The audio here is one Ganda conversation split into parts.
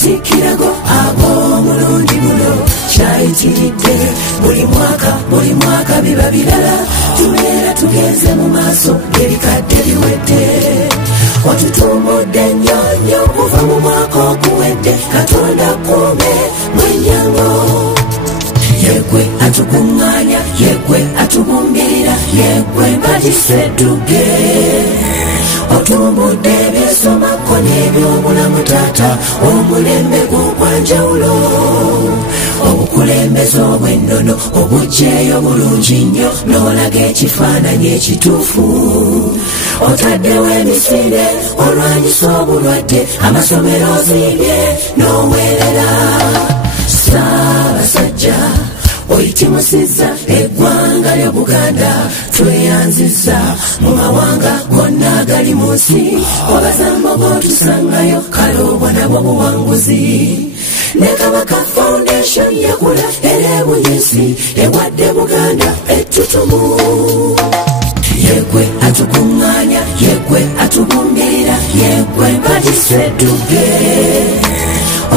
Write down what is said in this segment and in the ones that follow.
Katikirago ab'omulundi guno kyayitiridde buli mwaka biba birala tubeera tugenze mu maaso ng'ebikadde biwedde watutumbudde nnyonyo okuva mu mwaka okuwedde Katonda kuume mwenyango yegwe atukuŋŋaanya yegwe atubumbirira yegwe mbatisedduge otumbudde ebyesomako n'ebyobulamu taata omulembe gw'ogwanjawulo obukulembeze obw'ennono obugyeyo bulungi nnyo n'olaga ekifaananyi ekituufu otaddewo emisinde olwanyisa obulwadde amasomero ozimbye n'oweerera Ssaabasajja oyitimusizza eggwanga lya Buganda tweyanzizza mu mawanga gonna agali mu nsi obazambo b'otusangayo kale obwo nabwo buwanguzi ne Kabaka Foundation yakula era ebunyisi ewadde Buganda ettutumu yegwe atukuŋŋaanya yegwe atubumbirira yegwe mbatisedduge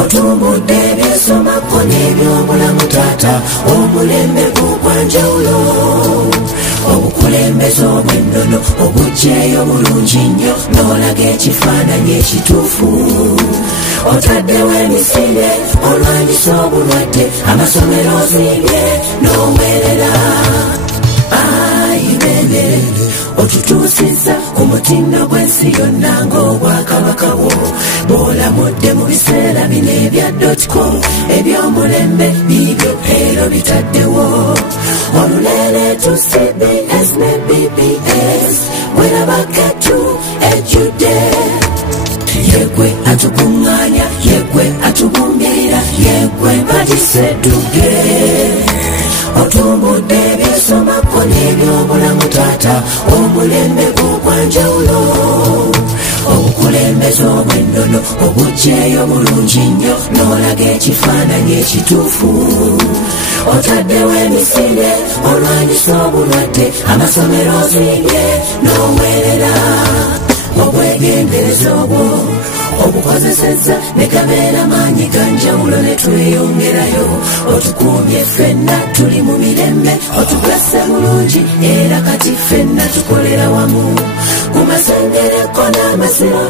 otumbudde ebyesomako n'ebyobulamu taata omulembe gw'ogwanjawulo obukulembeze obw'ennono obugyeyo bulungi nnyo n'olaga ekifaananyi ekituufu otaddewo emisinde olwanyisa obulwadde amasomero ozimbye n'oweerera ayibendere otutuusizza ku mutindo gw'ensi yonna ng'obwakabaka bwo bw'olamudde mu biseera bino ebya .com eby'omulembe biibyo ero bitaddewo oluleeleetu CBS ne BBS werabaketu ejjudde yegwe atukuŋŋaanya yegwe atubumbirira yegwe mbatisedduge otumbudde ebyesomako n'ebyobulamu taata omulembe gw'ogwanjawulo obukulembeze obw'ennono obugyeyo bulungi nnyo n'olaga ekifaananyi ekituufu otaddewo emisinde olwanyisa obulwadde amasomero ozimbye n'oweerera obwegendereza obwo obukozesezza ne gabeera maanyi ga njawulo ne tweyongerayo otukuumye ffenna tuli mu mirembe otugasse bulungi era kati ffenna tukolera wamu ku masengereko n'amasiro